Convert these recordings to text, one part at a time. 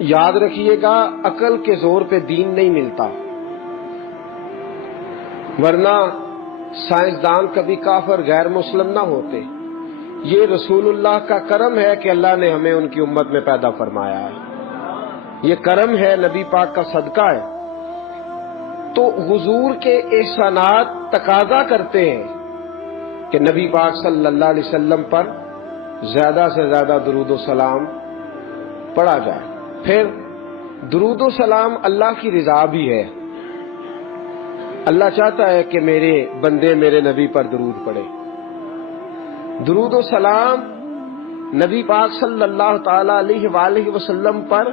یاد رکھیے گا عقل کے زور پہ دین نہیں ملتا، ورنہ سائنسدان کبھی کافر غیر مسلم نہ ہوتے۔ یہ رسول اللہ کا کرم ہے کہ اللہ نے ہمیں ان کی امت میں پیدا فرمایا ہے، یہ کرم ہے، نبی پاک کا صدقہ ہے۔ تو حضور کے احسانات تقاضا کرتے ہیں کہ نبی پاک صلی اللہ علیہ وسلم پر زیادہ سے زیادہ درود و سلام پڑھا جائے۔ پھر درود و سلام اللہ کی رضا بھی ہے، اللہ چاہتا ہے کہ میرے بندے میرے نبی پر درود پڑھے۔ درود و سلام نبی پاک صلی اللہ تعالی علیہ وآلہ وسلم پر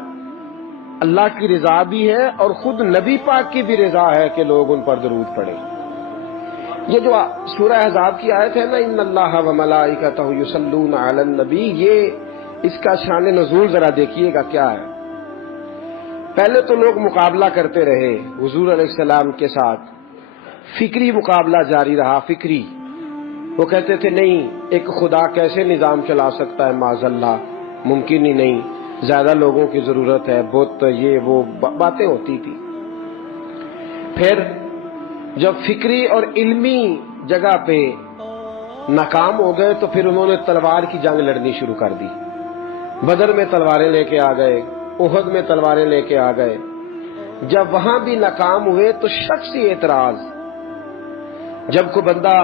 اللہ کی رضا بھی ہے، اور خود نبی پاک کی بھی رضا ہے کہ لوگ ان پر درود پڑھیں۔ یہ جو سورہ احزاب کی آیت ہے نا، ان اللہ و ملائکتہ یصلون علی النبی، یہ اس کا شان نزول ذرا دیکھیے گا کیا ہے۔ پہلے تو لوگ مقابلہ کرتے رہے حضور علیہ السلام کے ساتھ، فکری مقابلہ جاری رہا، فکری۔ وہ کہتے تھے نہیں، ایک خدا کیسے نظام چلا سکتا ہے، معاذ اللہ، ممکن ہی نہیں، زیادہ لوگوں کی ضرورت ہے، بت یہ وہ باتیں ہوتی تھی۔ پھر جب فکری اور علمی جگہ پہ ناکام ہو گئے تو پھر انہوں نے تلوار کی جنگ لڑنی شروع کر دی، بدر میں تلواریں لے کے آ گئے، احد میں تلواریں لے کے آ گئے۔ جب وہاں بھی ناکام ہوئے تو شخصی اعتراض، جب کوئی بندہ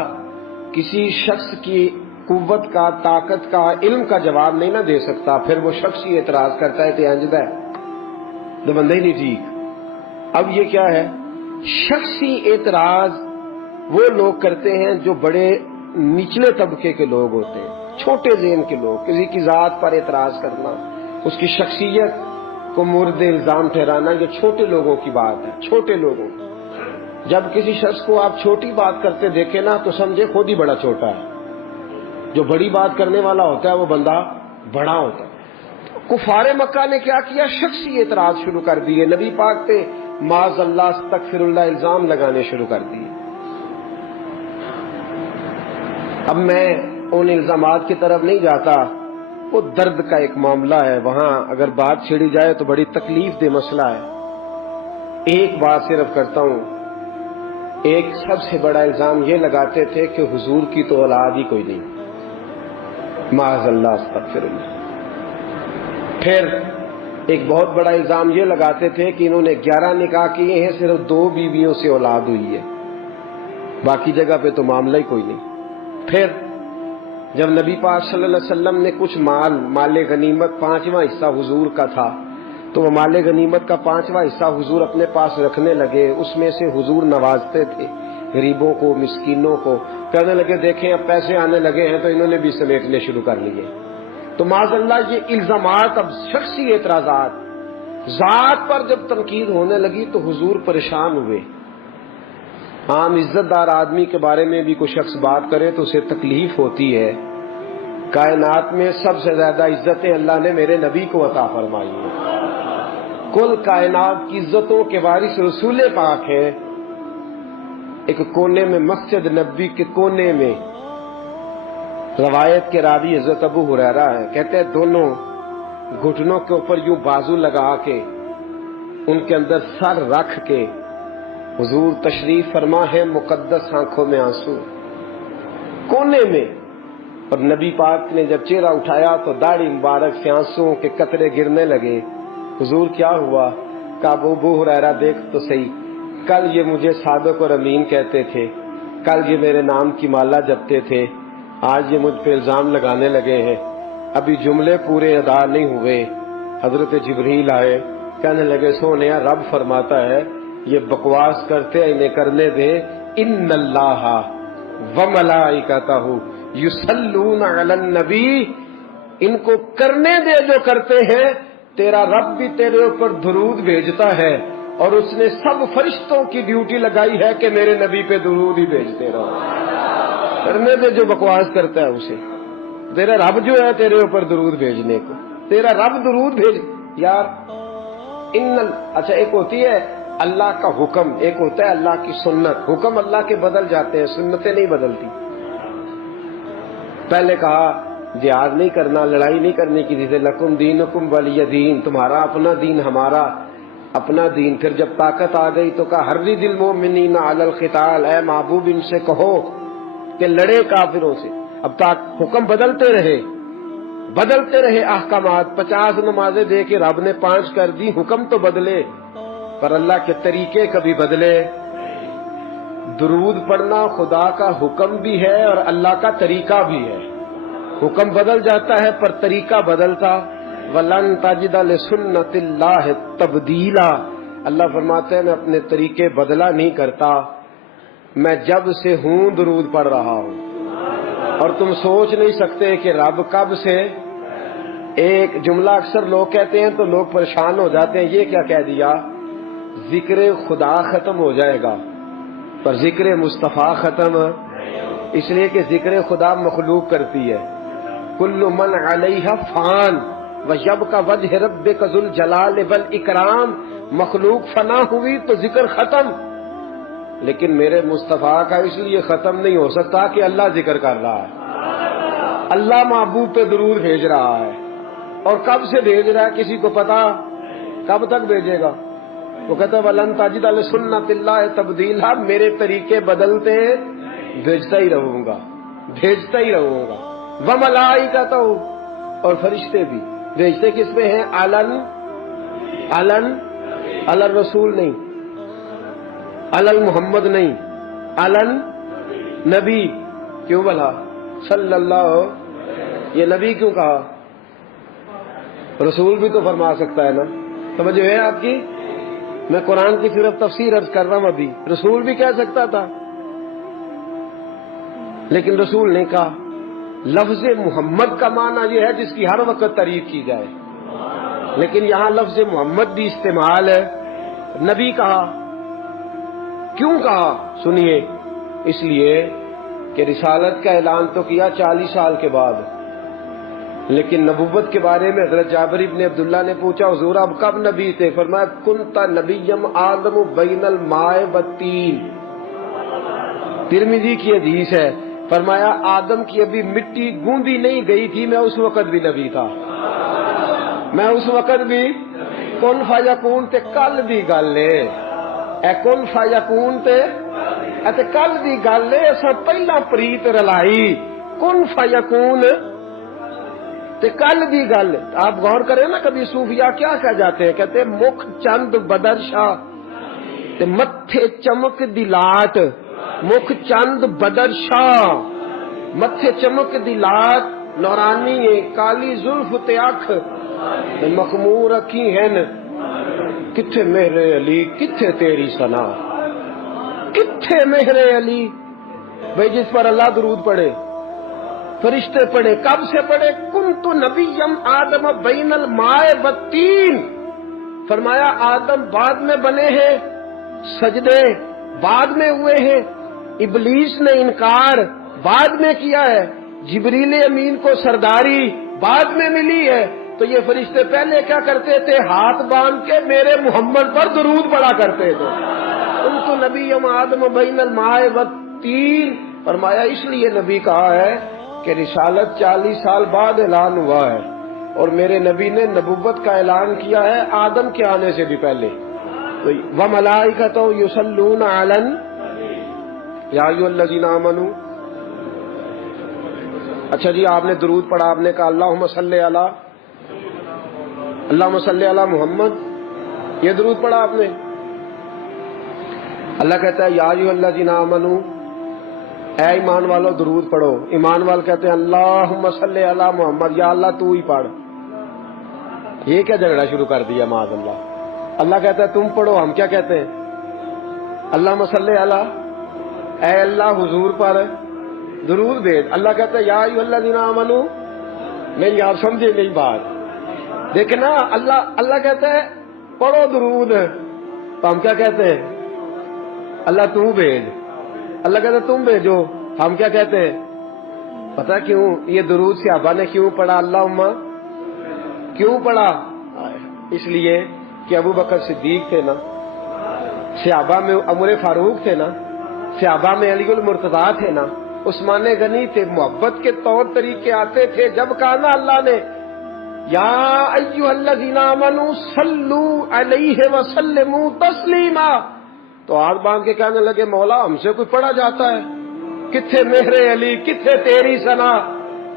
کسی شخص کی قوت کا، طاقت کا، علم کا جواب نہیں نہ دے سکتا، پھر وہ شخصی اعتراض کرتا ہے کہ انجدہ ہے تو بندہ ہی نہیں ٹھیک۔ اب یہ کیا ہے؟ شخصی اعتراض وہ لوگ کرتے ہیں جو بڑے نچلے طبقے کے لوگ ہوتے ہیں، چھوٹے ذہن کے لوگ، کسی کی ذات پر اعتراض کرنا، اس کی شخصیت کو مورد الزام ٹھہرانا، یہ چھوٹے لوگوں کی بات ہے، چھوٹے لوگوں۔ جب کسی شخص کو آپ چھوٹی بات کرتے دیکھیں نا تو سمجھے خود ہی بڑا چھوٹا ہے، جو بڑی بات کرنے والا ہوتا ہے وہ بندہ بڑا ہوتا ہے۔ کفار مکہ نے کیا کیا؟ شخصی اعتراض شروع کر دیے، نبی پاک پہ معاذ اللہ استغفر اللہ الزام لگانے شروع کر دیے۔ اب میں ان الزامات کی طرف نہیں جاتا، وہ درد کا ایک معاملہ ہے، وہاں اگر بات چھڑی جائے تو بڑی تکلیف دہ مسئلہ ہے۔ ایک بات صرف کرتا ہوں، ایک سب سے بڑا الزام یہ لگاتے تھے کہ حضور کی تو اولاد ہی کوئی نہیں، معاذ اللہ استغفر اللہ۔ پھر ایک بہت بڑا الزام یہ لگاتے تھے کہ انہوں نے 11 نکاح کیے ہیں، صرف 2 بیویوں سے اولاد ہوئی ہے، باقی جگہ پہ تو معاملہ ہی کوئی نہیں۔ پھر جب نبی پاک صلی اللہ علیہ وسلم نے کچھ مال غنیمت 5واں حصہ حضور کا تھا، تو وہ مال غنیمت کا 5واں حصہ حضور اپنے پاس رکھنے لگے، اس میں سے حضور نوازتے تھے غریبوں کو، مسکینوں کو، کہنے لگے دیکھیں اب پیسے آنے لگے ہیں تو انہوں نے بھی سمیٹنے شروع کر لیے۔ تو معاذ اللہ یہ الزامات، اب شخصی اعتراضات، ذات پر جب تنقید ہونے لگی تو حضور پریشان ہوئے۔ عام عزت دار آدمی کے بارے میں بھی کوئی شخص بات کرے تو اسے تکلیف ہوتی ہے۔ کائنات میں سب سے زیادہ عزتیں اللہ نے میرے نبی کو عطا فرمائی ہیں، کل کائنات کی عزتوں کے وارث رسول پاک ہیں۔ ایک کونے میں مسجد نبی کے کونے میں روایت کے راوی حضرت ابو ہریرہ ہے، کہتے ہیں دونوں گھٹنوں کے اوپر یوں بازو لگا کے ان کے اندر سر رکھ کے حضور تشریف فرما ہے، مقدس آنکھوں میں آنسو کونے میں، اور نبی پاک نے جب چہرہ اٹھایا تو داڑھی مبارک سے آنسوؤں کے قطرے گرنے لگے۔ حضور کیا ہوا؟ کہا ابو ہریرہ دیکھ تو صحیح، کل یہ مجھے صادق اور امین کہتے تھے، کل یہ میرے نام کی مالا جپتے تھے، آج یہ مجھ پہ الزام لگانے لگے ہیں، ابھی جملے پورے ادا نہیں ہوئے۔ حضرت جبریل آئے، کہنے لگے سونیا رب فرماتا ہے یہ بکواس کرتے انہیں کرنے دے، ان اللہ وملائکتہ یصلون علی النبی، ان کو کرنے دے جو کرتے ہیں، تیرا رب بھی تیرے اوپر درود بھیجتا ہے، اور اس نے سب فرشتوں کی ڈیوٹی لگائی ہے کہ میرے نبی پہ درود ہی بھیجتے رہو۔ کرنے دے جو بکواس کرتا ہے اسے، تیرا رب جو ہے تیرے اوپر درود بھیجنے کو، تیرا رب درود بھیج یار۔ اچھا ایک ہوتی ہے اللہ کا حکم، ایک ہوتا ہے اللہ کی سنت۔ حکم اللہ کے بدل جاتے ہیں، سنتیں نہیں بدلتی۔ پہلے کہا جہاد نہیں کرنا، لڑائی نہیں کرنی کسی سے، لکم دینکم ولی دین، تمہارا اپنا دین ہمارا اپنا دین۔ پھر جب طاقت آ گئی تو کہا حرِّض المؤمنین علی القتال، اے محبوب ان سے کہو کہ لڑے کافروں سے۔ اب تک حکم بدلتے رہے احکامات، 50 نمازیں دے کے رب نے 5 کر دی، حکم تو بدلے پر اللہ کے طریقے کبھی بدلے۔ درود پڑھنا خدا کا حکم بھی ہے اور اللہ کا طریقہ بھی ہے، حکم بدل جاتا ہے پر طریقہ بدلتا۔ وَلَن تَجِدَ لِسُنَّتِ اللَّهِ تَبْدِيلًا، اللہ فرماتے ہیں میں اپنے طریقے بدلا نہیں کرتا، میں جب سے ہوں درود پڑھ رہا ہوں۔ اور تم سوچ نہیں سکتے کہ رب کب سے، ایک جملہ اکثر لوگ کہتے ہیں تو لوگ پریشان ہو جاتے ہیں، یہ کیا کہہ دیا، ذکر خدا ختم ہو جائے گا پر ذکر مصطفیٰ ختم، اس لیے کہ ذکر خدا مخلوق کرتی ہے۔ کل من علیہا فان ویبقی وجہ ربک ذو الجلال والاکرام، مخلوق فنا ہوئی تو ذکر ختم، لیکن میرے مصطفیٰ کا اس لیے ختم نہیں ہو سکتا کہ اللہ ذکر کر رہا ہے، اللہ محبوب پہ درود بھیج رہا ہے، اور کب سے بھیج رہا ہے کسی کو پتا، کب تک بھیجے گا؟ وہ کہتا ہے وَلَن تَجِدَ لِسُنَّتِ اللَّهِ تَبْدِيلًا، میرے طریقے بدلتے بھیجتا ہی رہوں گا۔ وَمَلَائِكَتُهُ، اور فرشتے بھی بھیجتے کس پہ ہیں؟ علن رسول نہیں، علن محمد نہیں، علن نبی۔ کیوں بلا صلی اللہ، یہ نبی کیوں کہا؟ رسول بھی تو فرما سکتا ہے نا، سمجھ ہے آپ کی؟ میں قرآن کی صرف تفسیر عرض کر رہا ہوں، ابھی رسول بھی کہہ سکتا تھا لیکن رسول نے کہا۔ لفظ محمد کا معنی یہ ہے جس کی ہر وقت تعریف کی جائے، لیکن یہاں لفظ محمد بھی استعمال ہے، نبی کہا۔ کیوں کہا سنیے، اس لیے کہ رسالت کا اعلان تو کیا 40 سال کے بعد، لیکن نبوت کے بارے میں حضرت جابر ابن عبداللہ نے پوچھا حضور آپ کب نبی تھے؟ فرمایا کنت نبیم آدم بین الماء والطین، ترمذی کی حدیث ہے، فرمایا آدم کی ابھی مٹی گوندی نہیں گئی تھی، میں اس وقت بھی نبی تھا، میں اس وقت بھی۔ کن فیکون تے کل دی گل ہے، اے کن فیکون تے کل دی گل ہے، اساں پہلا پریت رلائی، کن فیکون تے کل دی گل۔ آپ غور کریں نا، کبھی صوفیاء کیا کہہ جاتے ہیں، کہتے ہیں مکھ چند بدرشا تے متھے چمک دی لاٹ، مکھ چند بدرشا، متھے چمک دی لاٹ، نورانی ہے، کالی زلف تے اکھ تے مخمور اکھی ہن، کتھے میرے علی کتھے تیری ثنا، کتھے میرے علی۔ بھئی جس پر اللہ درود پڑھے، فرشتے پڑھے، کب سے پڑھے؟ کنت نبیم آدم بین الماء والطین، فرمایا آدم بعد میں بنے ہیں، سجدے بعد میں ہوئے ہیں، ابلیس نے انکار بعد میں کیا ہے، جبریل امین کو سرداری بعد میں ملی ہے، تو یہ فرشتے پہلے کیا کرتے تھے؟ ہاتھ باندھ کے میرے محمد پر درود پڑا کرتے تھے۔ کنت نبیم آدم بین الماء والطین، فرمایا اس لیے نبی کہا ہے کہ رسالت 40 سال بعد اعلان ہوا ہے، اور میرے نبی نے نبوت کا اعلان کیا ہے آدم کے آنے سے بھی پہلے۔ وَمَلَائِكَتُهُ يُصَلُّونَ عَلَى یا ایھا الذین آمنوا۔ اچھا جی، آپ نے درود پڑھا، آپ نے کہا اللہم صلی علی محمد، یہ درود پڑھا آپ نے۔ اللہ کہتا ہے یا ایھا الذین آمنوا، اے ایمان والو درود پڑھو۔ ایمان وال کہتے ہیں اللہم صلی علی محمد، یا اللہ تو ہی پڑھ۔ یہ کیا جھگڑا شروع کر دیا معاذ اللہ۔ اللہ کہتا ہے تم پڑھو، ہم کیا کہتے ہیں؟ اللہم صلی علی، اے اللہ حضور پر درود بھیج۔ اللہ کہتا ہے یا ایھا الذین آمنوا، نہیں آپ سمجھے نہیں بات، دیکھنا اللہ کہتا ہے پڑھو درود، تو ہم کیا کہتے ہیں؟ اللہ تو بھیج۔ اللہ کہتا ہے تم بھیجو، ہم کیا کہتے ہیں؟ پتہ کیوں یہ درود صحابہ نے کیوں پڑھا؟ اللہم کیوں پڑھا؟ اس لیے کہ ابو بکر صدیق تھے نا، صحابہ میں عمر فاروق تھے نا، صحابہ میں علی المرتضیٰ تھے نا، عثمان غنی تھے، محبت کے طور طریقے آتے تھے. جب کہا نا اللہ نے یا ایھا الذین آمنوا صلوا علیہ وسلموا تسلیما، تو ہاتھ باندھ کے کہنے لگے مولا ہم سے کوئی پڑھا جاتا ہے؟ کتھے مہر علی، کتھے تیری ثنا،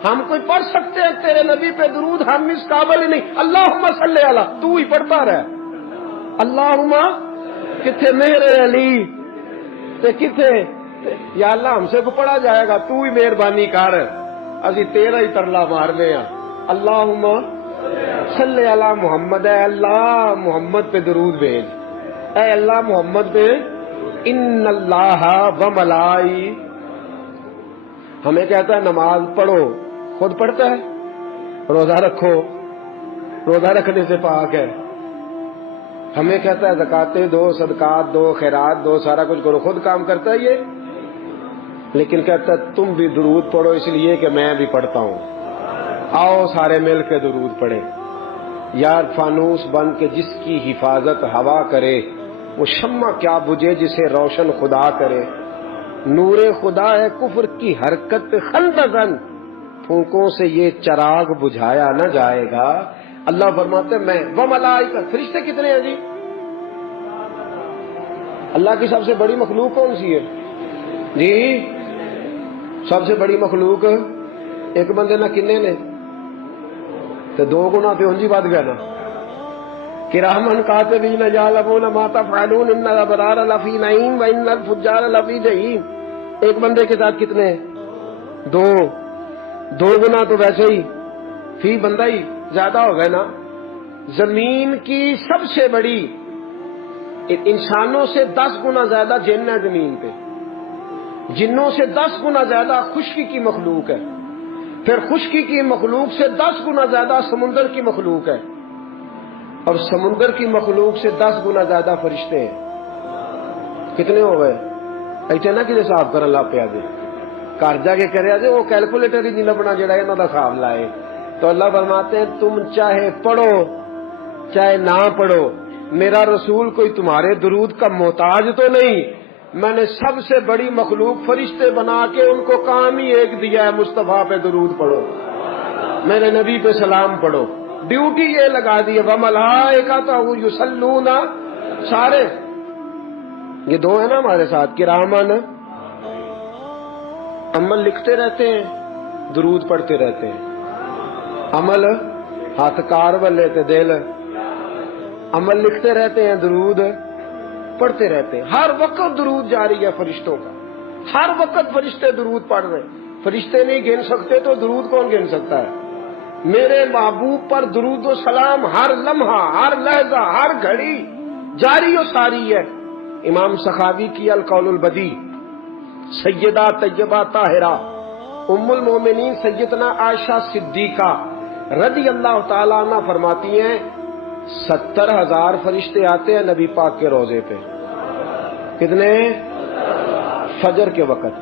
ہم کوئی پڑھ سکتے ہیں تیرے نبی پہ درود؟ ہم اس قابل ہی نہیں. اللہم صلی علی، تو ہی پڑھتا رہ. اللہم کتھے مہر علی تے کتھے یا اللہ ہم سے کو پڑھا جائے گا، تو ہی مہربانی کر، اسی تیرا ہی ترلا مارنے ہیں. اللہم صلی علی محمد، اے اللہ محمد پہ درود بھیج، اے اللہ محمد پہ. ان اللہ و ملائی، ہمیں کہتا ہے نماز پڑھو، خود پڑھتا ہے. روزہ رکھو، روزہ رکھنے سے پاک ہے. ہمیں کہتا ہے زکاتیں دو، صدقات دو، خیرات دو، سارا کچھ کرو، خود کام کرتا ہے یہ. لیکن کہتا ہے تم بھی درود پڑھو اس لیے کہ میں بھی پڑھتا ہوں. آؤ سارے مل کے درود پڑھیں. یار فانوس بن کے جس کی حفاظت ہوا کرے، وہ شمع کیا بجھے جسے روشن خدا کرے. نور خدا ہے کفر کی حرکت خندقن، پھونکوں سے یہ چراغ بجھایا نہ جائے گا. اللہ فرماتے میں وہ ملائکہ، فرشتے کتنے ہیں جی؟ اللہ کی سب سے بڑی مخلوق کون سی ہے جی؟ سب سے بڑی مخلوق ایک بندے نہ کنے نے تو دو گنا پہ ہنجی بات گیا نا. کرامن کاتبین یعلمون ما تفعلون ان الابرار لفی نعیم وان الفجار لفی جحیم. ایک بندے کے ساتھ کتنے؟ دو گنا تو ویسے ہی فی بندہ ہی زیادہ ہو گئے نا. زمین کی سب سے بڑی، انسانوں سے 10 گنا زیادہ جن ہے زمین پہ، جنوں سے 10 گنا زیادہ خشکی کی مخلوق ہے، پھر خشکی کی مخلوق سے 10 گنا زیادہ سمندر کی مخلوق ہے، اور سمندر کی مخلوق سے 10 گنا زیادہ فرشتے ہیں. کتنے ہو گئے؟ ایسے نہ کہ حساب کر اللہ پہ آدھے گھر جا کے کرے آدھے وہ کیلکولیٹر ہی نہیں لبنا جڑا انہوں کا خواب لائے. تو اللہ فرماتے ہیں تم چاہے پڑھو چاہے نہ پڑھو، میرا رسول کوئی تمہارے درود کا محتاج تو نہیں. میں نے سب سے بڑی مخلوق فرشتے بنا کے ان کو کام ہی ایک دیا ہے، مصطفیٰ پہ درود پڑھو، میرے نبی پہ سلام پڑھو. ڈیوٹی یہ لگا دی ہے وَمَلَائِکَتُهُ يُصَلُّونَ. سارے یہ دو ہیں نا ہمارے ساتھ، کرامن عمل لکھتے رہتے ہیں، درود پڑھتے رہتے ہیں. عمل ہاتھ کار والے تے دل، عمل لکھتے رہتے ہیں، درود پڑھتے رہتے ہیں. ہر وقت درود جاری ہے فرشتوں کا، ہر وقت فرشتے درود پڑھ رہے ہیں. فرشتے نہیں گن سکتے تو درود کون گن سکتا ہے؟ میرے محبوب پر درود و سلام ہر لمحہ، ہر لحظہ، ہر گھڑی جاری و ساری ہے. امام سخاوی کی القول البدی، سیدہ طیبہ طاہرہ ام المومنین سیدنا عائشہ صدیقہ رضی اللہ تعالیٰ عنہ فرماتی ہیں 70,000 فرشتے آتے ہیں نبی پاک کے روضے پہ. کتنے؟ فجر کے وقت.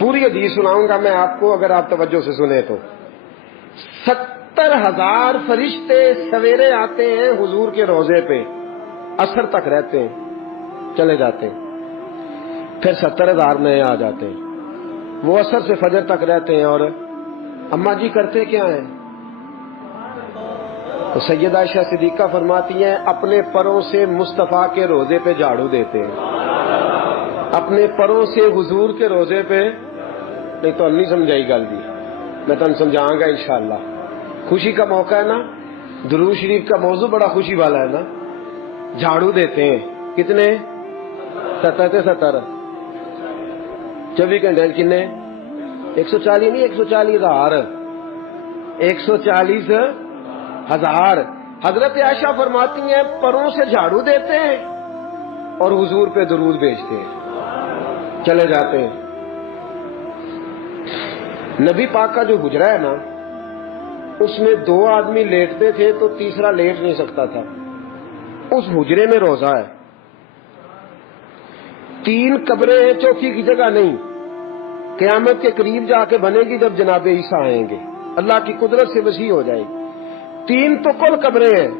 پوری حدیث سناؤں گا میں آپ کو اگر آپ توجہ سے سنیں تو. 70,000 فرشتے سویرے آتے ہیں حضور کے روضے پہ، عصر تک رہتے ہیں، چلے جاتے ہیں. پھر 70,000 نئے آ جاتے ہیں، وہ عصر سے فجر تک رہتے ہیں. اور اماں جی کرتے کیا ہیں؟ تو سیدہ عائشہ صدیقہ فرماتی ہیں اپنے پروں سے مصطفیٰ کے روضے پہ جھاڑو دیتے ہیں، اپنے پروں سے حضور کے روضے پہ. نہیں تو نہیں سمجھائی گل دی، میں تم سمجھاؤں گا انشاءاللہ. خوشی کا موقع ہے نا، درود شریف کا موضوع بڑا خوشی والا ہے نا. جھاڑو دیتے ہیں کتنے؟ 70 24 گھنٹے کنے؟ 140 نہیں، 140,000، 140,000. حضرت عائشہ فرماتی ہیں پروں سے جھاڑو دیتے ہیں اور حضور پہ درود بھیجتے ہیں، چلے جاتے ہیں. نبی پاک کا جو حجرہ ہے نا، اس میں 2 آدمی لیٹتے تھے تو تیسرا لیٹ نہیں سکتا تھا. اس حجرے میں روزہ ہے، 3 قبریں ہیں، چوتھی کی جگہ نہیں. قیامت کے قریب جا کے بنے گی جب جناب عیسیٰ آئیں گے، اللہ کی قدرت سے وسیع ہو جائے گی. 3 تو کل قبریں ہیں،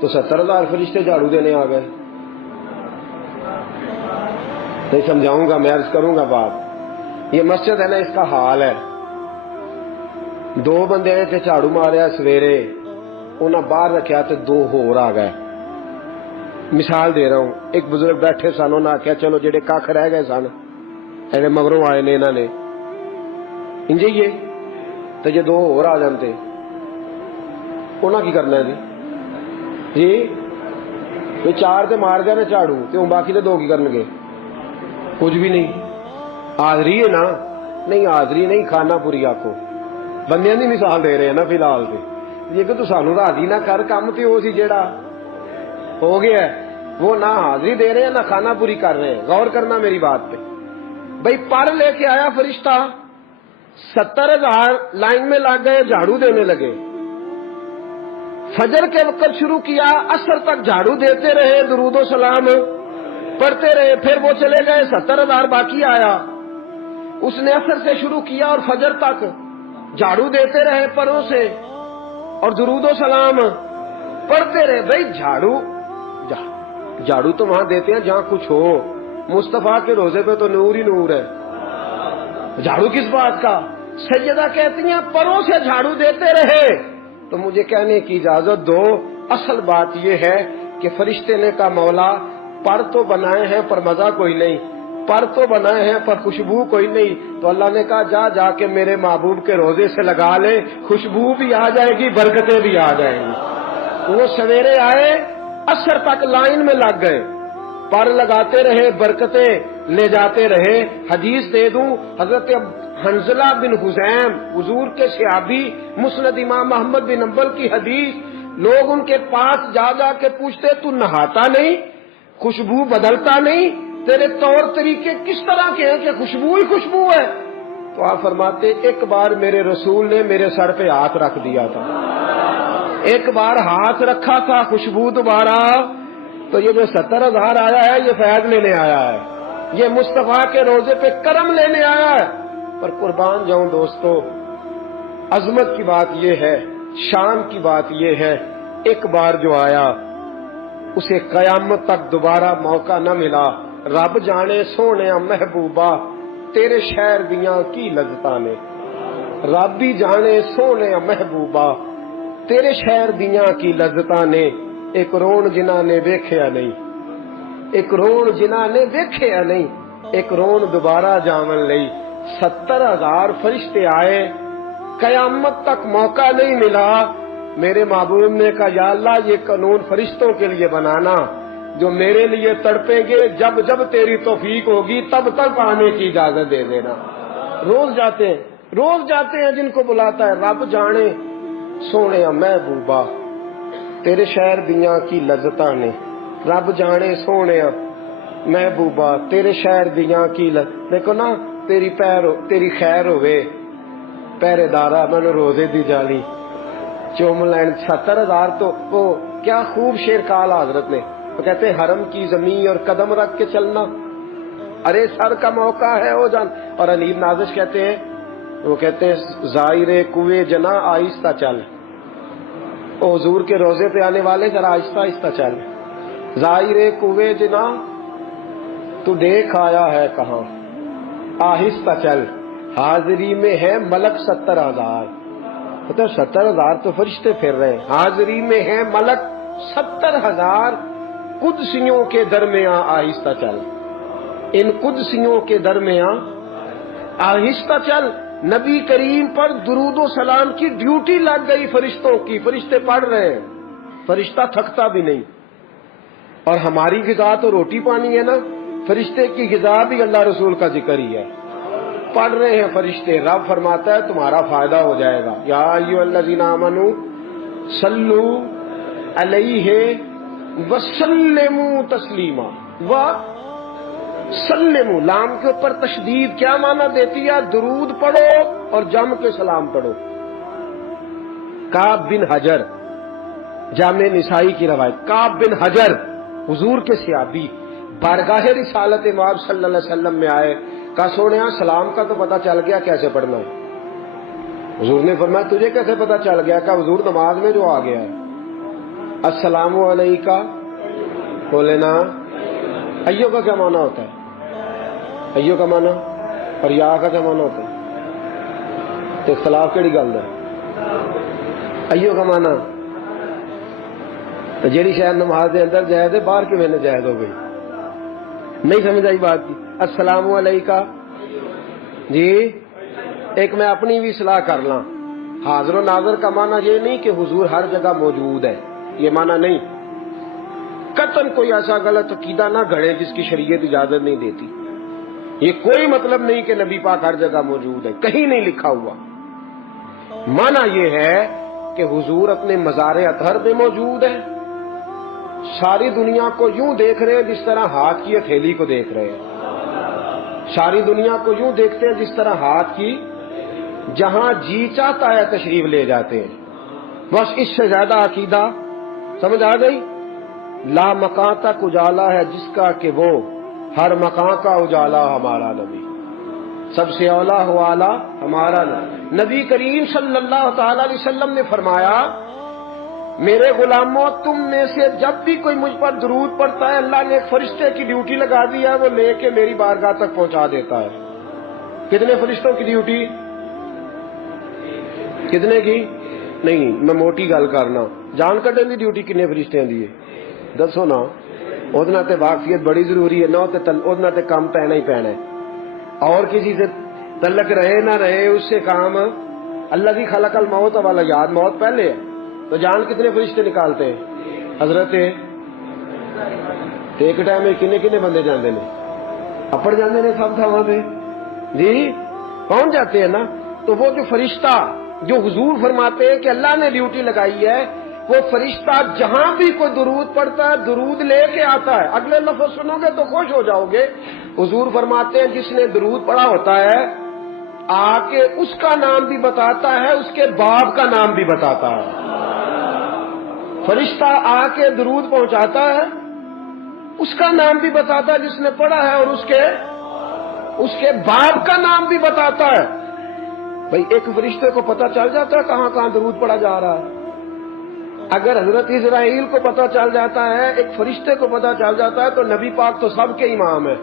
تو 70,000 فرشتے جھاڑو دینے آ گئے. نہیں سمجھاؤں گا، میں عرض کروں گا بات. یہ مسجد ہے نا، اس کا حال ہے. 2 بندے آئے تھے جھاڑو ماریا سویرے، انہیں باہر رکھا تو 2 ہور آ گئے. مثال دے رہا ہوں. ایک بزرگ بیٹھے سن، انہیں آخیا چلو جڑے کھ رہ گئے سن ایویں مگروں آئے نے انہوں نے انجے تو جی 2 ہور آ جاندے انہاں کی کرنا ہے جی 4 تے مار گئے نا جھاڑو تے باقی تے 2 کی کرن گے؟ کچھ بھی نہیں. حاضری ہے نا، نہیں حاضری نہیں، کھانا پوری آکو. بندیاں دی مثال دے رہے ہیں نا فی الحال سے. جی کہ تو سانو راضی نہ کر، کام تے وہ سی جیڑا ہو گیا ہے، وہ نہ حاضری دے رہے ہیں نہ کھانا پوری کر رہے ہیں. غور کرنا میری بات پہ. بھائی پر لے کے آیا فرشتہ، 70,000 لائن میں لگ گئے، جھاڑو دینے لگے. فجر کے وقت شروع کیا، عصر تک جھاڑو دیتے رہے، درود و سلام پڑھتے رہے. پھر وہ چلے گئے، 70,000 باقی آیا. اس نے عصر سے شروع کیا اور فجر تک جھاڑو دیتے رہے پروں سے اور درود و سلام پڑھتے رہے. بھائی جھاڑو تو وہاں دیتے ہیں جہاں کچھ ہو. مصطفیٰ کے روزے پہ تو نور ہی نور ہے، جھاڑو کس بات کا؟ سیدہ کہتی ہیں پروں سے جھاڑو دیتے رہے. تو مجھے کہنے کی اجازت دو، اصل بات یہ ہے کہ فرشتے نے کہا مولا پر تو بنائے ہیں پر مزہ کوئی نہیں، پر تو بنائے ہیں پر خوشبو کوئی نہیں. تو اللہ نے کہا جا کے میرے محبوب کے روزے سے لگا لے، خوشبو بھی آ جائے گی، برکتیں بھی آ جائیں گی. وہ سویرے آئے، عصر تک لائن میں لگ گئے، پر لگاتے رہے، برکتیں لے جاتے رہے. حدیث دے دوں، حضرت حنزلہ بن حزیم حضور کے صحابی، مسند امام محمد بن حنبل کی حدیث. لوگ ان کے پاس جا جا کے پوچھتے تو نہاتا نہیں، خوشبو بدلتا نہیں، تیرے طور طریقے کس طرح کے ہیں کہ خوشبو ہی خوشبو ہے؟ تو آپ فرماتے ایک بار میرے رسول نے میرے سر پہ ہاتھ رکھ دیا تھا، ایک بار ہاتھ رکھا تھا، خوشبو دوبارہ. تو یہ جو 70,000 آیا ہے یہ فیض لینے آیا ہے، یہ مصطفیٰ کے روزے پہ کرم لینے آیا ہے. پر قربان جاؤں دوستو، عظمت کی بات یہ ہے، شان کی بات یہ ہے، ایک بار جو آیا اسے قیامت تک دوبارہ موقع نہ ملا. رب جانے سونے محبوبہ تیرے شہر دیاں کی لذتاں نے، رب بھی جانے سونے محبوبہ تیرے شہر دیاں کی لذتاں نے. ایک رون جنہاں نے ویکھیا نہیں، ایک رون جنہاں نے ویکھیا نہیں، ایک رون دوبارہ جاون لئی. 70,000 فرشتے آئے، قیامت تک موقع نہیں ملا. میرے محبوب نے کہا یا اللہ یہ قانون فرشتوں کے لیے بنانا جو میرے لیے تڑپیں گے، جب جب تیری توفیق ہوگی تب تک آنے کی اجازت دے دینا. روز جاتے ہیں جن کو بلاتا ہے. رب جانے سونے محبوبہ تیرے شہر دیاں کی لذتاں نے، رب جانے سونے محبوبہ تیرے شہر دیاں کی دیکھو نا، تیری خیر ہوئے پہرے دارا میں نے روزے دی جالی چوم لین. 70,000 تو وہ کیا خوب شیر کال حضرت نے. وہ کہتے ہیں حرم کی زمین اور قدم رکھ کے چلنا، ارے سر کا موقع ہے ہو جان. اور علیم نازش کہتے ہیں، وہ کہتے ہیں زائر کوے جنا آہستہ چل. حضور کے روزے پہ آنے والے ذرا آہستہ آہستہ چل. زائر کوے جنا تو دیکھ آیا ہے کہاں، آہستہ چل. حاضری میں ہے ملک 70,000، مطلب 70,000 تو فرشتے پھر رہے ہیں. حاضری میں ہے ملک 70,000. قدسیوں کے درمیان آہستہ چل، ان قدسیوں کے درمیان آہستہ چل. نبی کریم پر درود و سلام کی ڈیوٹی لگ گئی فرشتوں کی، فرشتے پڑھ رہے ہیں، فرشتہ تھکتا بھی نہیں. اور ہماری غذا تو روٹی پانی ہے نا، فرشتے کی غذا بھی اللہ رسول کا ذکر ہی ہے. پڑھ رہے ہیں فرشتے. رب فرماتا ہے تمہارا فائدہ ہو جائے گا. یا ایھا الذین آمنوا صلو علیہ وسلموا تسلیما. وسلموا لام کے اوپر تشدید کیا معنی دیتی ہے؟ درود پڑھو اور جم کے سلام پڑھو. کعب بن حجر، جامع نسائی کی روایت، کعب بن حجر حضور کے صحابی بارگاہ رسالت امام صلی اللہ علیہ وسلم میں آئے. کہا سونیا سلام کا تو پتہ چل گیا کیسے پڑھنا ہے. حضور نے فرمایا تجھے کیسے پتہ چل گیا؟ کہ حضور نماز میں جو آ گیا ہے السلام علیکہ بولے نا. ایو کا کیا معنی ہوتا ہے؟ ایو کا مانا اور یا کا کیا مانا ہوتا ہے؟ تو اختلاف کیڑی گل ہے؟ ایو کا مانا تو جیڑی شاید نماز دے اندر جائز ہے باہر کیوں میں جائز ہو گئی؟ نہیں سمجھ آئی بات کی؟ السلام علیکم جی، ایک میں اپنی بھی اصلاح کر لاں، حاضر و ناظر کا معنی یہ نہیں کہ حضور ہر جگہ موجود ہے، یہ معنی نہیں۔ قطعاً کوئی ایسا غلط عقیدہ نہ گھڑے جس کی شریعت اجازت نہیں دیتی۔ یہ کوئی مطلب نہیں کہ نبی پاک ہر جگہ موجود ہے، کہیں نہیں لکھا ہوا۔ معنی یہ ہے کہ حضور اپنے مزار اطہر میں موجود ہے، ساری دنیا کو یوں دیکھ رہے ہیں جس طرح ہاتھ کی ہتھیلی کو دیکھ رہے ہیں، ساری دنیا کو یوں دیکھتے ہیں جس طرح ہاتھ کی، جہاں جی چاہتا ہے تشریف لے جاتے ہیں۔ بس اس سے زیادہ عقیدہ سمجھ آ گئی؟ لا مکان تک اجالا ہے جس کا کہ وہ ہر مکان کا اجالا ہمارا نبی، سب سے اولا ہو اعلیٰ ہمارا نبی کریم صلی اللہ تعالی علیہ وسلم نے فرمایا، میرے غلاموں تم میں سے جب بھی کوئی مجھ پر درود پڑتا ہے، اللہ نے ایک فرشتے کی ڈیوٹی لگا دی ہے، وہ لے کے میری بارگاہ تک پہنچا دیتا ہے۔ کتنے فرشتوں کی ڈیوٹی؟ کتنے کی؟ نہیں، میں موٹی گل کرنا، جان کٹن دی ڈیوٹی کنے فرشتیاں دی ہے دسو نا؟ اودنا تے واقفیت بڑی ضروری ہے نا، اودنا تے کام پینا ہی پینا ہے، اور کسی سے تعلق رہے نہ رہے اس سے کام۔ اللہ کی خلق الموت والا یاد، موت پہلے ہے، تو جان کتنے فرشتے نکالتے ہیں حضرت؟ ایک ٹائم میں کنے کنے بندے جاندے نے؟ اپڑ جاندے نے سب تھاواں تے جی، پہنچ جاتے ہیں نا۔ تو وہ جو فرشتہ جو حضور فرماتے ہیں کہ اللہ نے ڈیوٹی لگائی ہے، وہ فرشتہ جہاں بھی کوئی درود پڑتا ہے درود لے کے آتا ہے۔ اگلے لفظ سنو گے تو خوش ہو جاؤ گے۔ حضور فرماتے ہیں جس نے درود پڑھا ہوتا ہے آ کے اس کا نام بھی بتاتا ہے، اس کے باپ کا نام بھی بتاتا ہے۔ فرشتہ آ کے درود پہنچاتا ہے، اس کا نام بھی بتاتا ہے جس نے پڑھا ہے، اور اس کے باپ کا نام بھی بتاتا ہے۔ بھئی ایک فرشتے کو پتہ چل جاتا ہے کہاں کہاں درود پڑھا جا رہا ہے۔ اگر حضرت اسرائیل کو پتہ چل جاتا ہے، ایک فرشتے کو پتہ چل جاتا ہے، تو نبی پاک تو سب کے امام ہے۔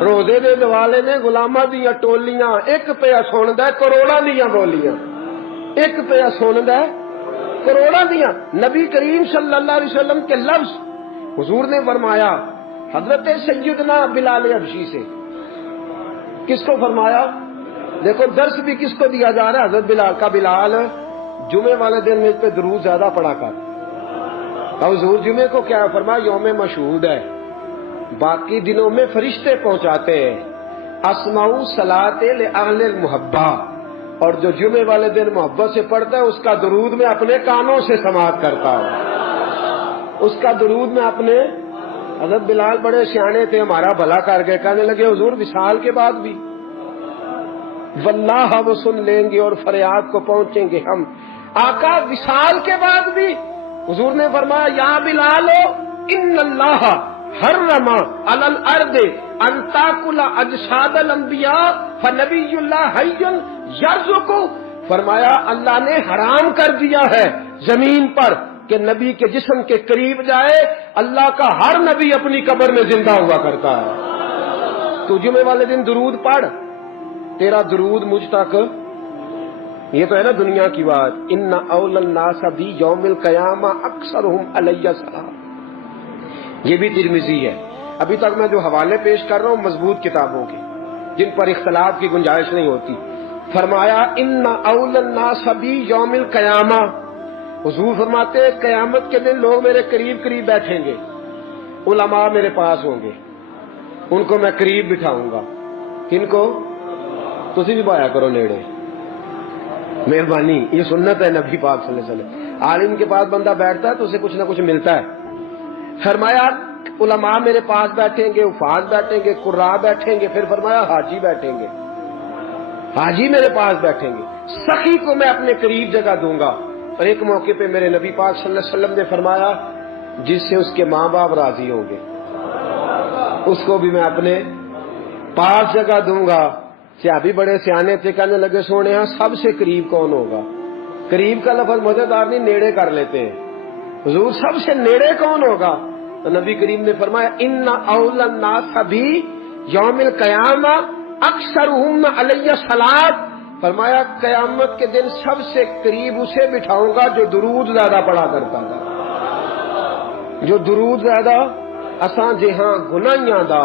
روزے دے دوالے نے غلاماں دیاں ٹولیاں، ایک پیا سندا ہے کروڑاں دیاں بولیاں، ایک پیا سندا ہے کروڑاں دیاں۔ نبی کریم صلی اللہ علیہ وسلم کے لفظ حضور نے فرمایا حضرت سیدنا بلال حبشی سے، کس کو فرمایا؟ دیکھو درس بھی کس کو دیا جا رہا ہے؟ حضرت بلال کا۔ بلال جمعے والے دن مجھ پہ درود زیادہ پڑھا کر۔ اور حضور جمعے کو کیا فرمایا؟ یوم مشہود ہے، باقی دنوں میں فرشتے پہنچاتے ہیں۔ اسماء صلاۃ لأہل المحبہ، اور جو جمعے والے دن محبت سے پڑھتا ہے اس کا درود میں اپنے کانوں سے سماعت کرتا ہوں، اس کا درود میں اپنے۔ حضرت بلال بڑے سیانے تھے، ہمارا بھلا کر گئے، کہنے لگے حضور وصال کے بعد بھی؟ واللہ وہ سن لیں گے اور فریاد کو پہنچیں گے ہم۔ آقا وصال کے بعد بھی؟ حضور نے فرمایا یا بلال ان اللہ حرم علی الارض ان تاکل اجساد الانبیاء فنبی اللہ حی یرزق، فرمایا اللہ نے حرام کر دیا ہے زمین پر کہ نبی کے جسم کے قریب جائے، اللہ کا ہر نبی اپنی قبر میں زندہ ہوا کرتا ہے۔ تو جمعے والے دن درود پڑھ، تیرا درود مجھ تک، یہ تو ہے نا دنیا کی بات۔ ان اول الناس بی یوم القیامہ اکثرہم علی السلام، یہ بھی ترمذی ہے۔ ابھی تک میں جو حوالے پیش کر رہا ہوں مضبوط کتابوں کے جن پر اختلاف کی گنجائش نہیں ہوتی۔ فرمایا ان اول الناس بی یوم القیامہ، حضور فرماتے ہیں قیامت کے دن لوگ میرے قریب قریب بیٹھیں گے، علماء میرے پاس ہوں گے، ان کو میں قریب بٹھاؤں گا۔ کن کو؟ تسی بھی پایا کرو نیڑے، مہربانی، یہ سنت ہے نبی پاک صلی اللہ علیہ وسلم۔ عالم کے پاس بندہ بیٹھتا ہے تو اسے کچھ نہ کچھ ملتا ہے۔ فرمایا علماء میرے پاس بیٹھیں گے، حفاظ بیٹھیں گے، قراء بیٹھیں گے، پھر فرمایا حاجی بیٹھیں گے، حاجی میرے پاس بیٹھیں گے، سخی کو میں اپنے قریب جگہ دوں گا۔ اور ایک موقع پہ میرے نبی پاک صلی اللہ علیہ وسلم نے فرمایا جس سے اس کے ماں باپ راضی ہوں گے اس کو بھی میں اپنے پاس جگہ دوں گا۔ صحابی بڑے سیانے تھے، کہنے لگے سونے ہاں سب سے قریب کون ہوگا؟ قریب کا لفظ مزیدار نہیں، نیڑے کر لیتے ہیں۔ حضور سب سے نیڑے کون ہوگا؟ تو نبی کریم نے فرمایا ان اول الناس بی یوم القیامہ اکثرہم علیہ صلاۃ، فرمایا قیامت کے دن سب سے قریب اسے بٹھاؤں گا جو درود زیادہ پڑھا کرتا تھا، جو درود زیادہ۔ اساں جہاں گناہیاں دا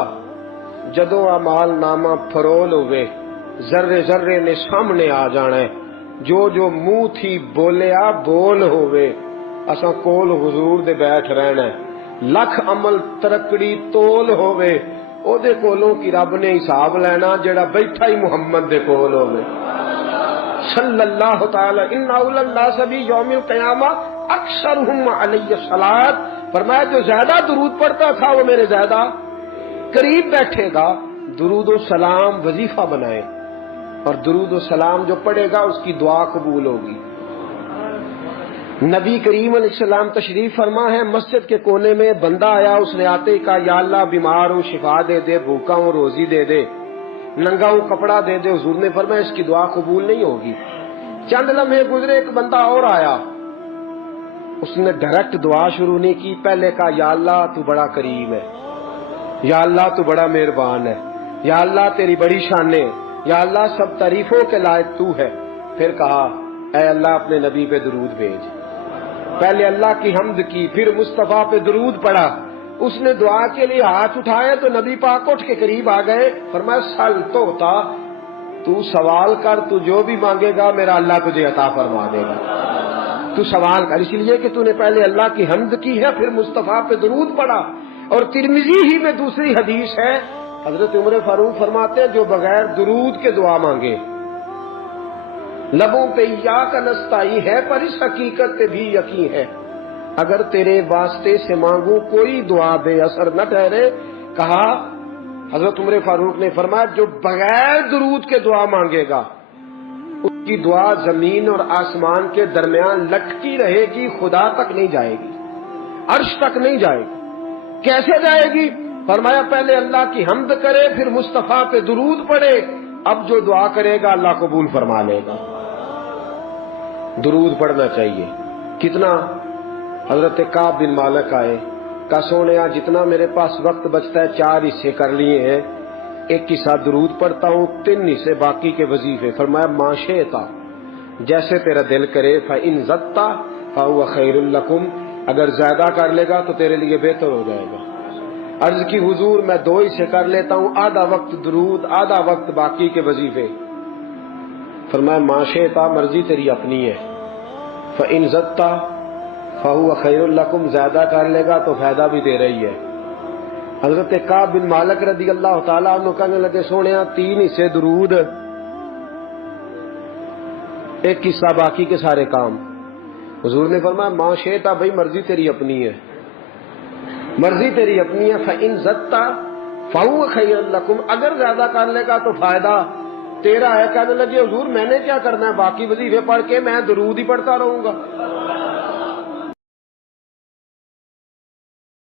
جدوں اعمال نامہ فرول ہوئے، ذرے ذرے نے سامنے آ جانا ہے، جو منہ تھی بولیا بول ہوئے، اساں کول حضور دے بیٹھ رہنا ہے، لکھ عمل ترکڑی تول ہوئے، او دے کولوں کی رب نے حساب لینا جڑا بیٹھا ہی محمد دے کول ہوئے صلی اللہ تعالی۔ ان اول الناس بھی یوم القیامہ اکثرہم علیہ الصلاۃ، فرمایا جو زیادہ درود پڑھتا تھا وہ میرے زیادہ قریب بیٹھے گا۔ درود و سلام وظیفہ بنائے، اور درود و سلام جو پڑھے گا اس کی دعا قبول ہوگی۔ نبی کریم علیہ السلام تشریف فرما ہے، مسجد کے کونے میں بندہ آیا، اس نے آتے کہا یا اللہ بیمار ہوں شفا دے دے، بھوکا ہوں روزی دے دے، ننگا ہوں کپڑا دے دے۔ حضور نے فرمایا اس کی دعا قبول نہیں ہوگی۔ چند لمحے گزرے، ایک بندہ اور آیا، اس نے ڈائریکٹ دعا شروع نہیں کی، پہلے کہا یا اللہ تو بڑا کریم ہے، یا اللہ تو بڑا مہربان ہے، یا اللہ تیری بڑی شانیں، یا اللہ سب تعریفوں کے لائق تو ہے۔ پھر کہا اے اللہ اپنے نبی پہ درود بھیج۔ پہلے اللہ کی حمد کی، پھر مصطفیٰ پہ درود پڑھا۔ اس نے دعا کے لیے ہاتھ اٹھائے تو نبی پاک اٹھ کے قریب آ گئے، فرمایا سل تو ہوتا، تو سوال کر، تو جو بھی مانگے گا میرا اللہ تجھے عطا فرما دے گا۔ تو سوال کر، اس لیے کہ تو نے پہلے اللہ کی حمد کی ہے، پھر مصطفیٰ پہ درود پڑھا۔ اور ترمذی ہی میں دوسری حدیث ہے، حضرت عمر فاروق فرماتے ہیں جو بغیر درود کے دعا مانگے لبوں پہ ایاک نستعین ہے، پر اس حقیقت پہ بھی یقین ہے اگر تیرے واسطے سے مانگوں کوئی دعا بے اثر نہ ٹھہرے۔ کہا حضرت عمر فاروق نے فرمایا جو بغیر درود کے دعا مانگے گا اس کی دعا زمین اور آسمان کے درمیان لٹکی رہے گی، خدا تک نہیں جائے گی، عرش تک نہیں جائے گی۔ کیسے جائے گی؟ فرمایا پہلے اللہ کی حمد کرے، پھر مصطفیٰ پہ درود پڑھے، اب جو دعا کرے گا اللہ قبول فرما لے گا۔ درود پڑھنا چاہیے۔ کتنا؟ حضرت کعب بن مالک آئے، کہا سونیا جتنا میرے پاس وقت بچتا ہے 4 حصے کر لیے ہیں، ایک حصہ درود پڑھتا ہوں، 3 حصے باقی کے وظیفے۔ فرمایا ما شئتا، جیسے تیرا دل کرے، فإن زدت فهو خیر لکم، اگر زیادہ کر لے گا تو تیرے لیے بہتر ہو جائے گا۔ عرض کی حضور میں 2 حصے کر لیتا ہوں، آدھا وقت درود، آدھا وقت باقی کے وظیفے۔ فرمایا ما شئتا، مرضی تیری اپنی ہے، فإن زدت فهو خیر لکم، زیادہ کر لے گا تو فائدہ بھی دے رہی ہے۔ حضرت کعب بن مالک رضی اللہ تعالیٰ عنہ کہنے لگے سونیا 3 حصے درود، ایک حصہ باقی کے سارے کام۔ حضور نے فرمایا ما شئتا، بھائی مرضی تیری اپنی ہے، مرضی تیری اپنی ہے، فإن زدت فهو خیر لکم، اگر زیادہ کر لے گا تو فائدہ تیرا ہے۔ کہنے لگے حضور میں نے کیا کرنا ہے، باقی وظیفے پڑھ کے میں درود ہی پڑھتا رہوں گا۔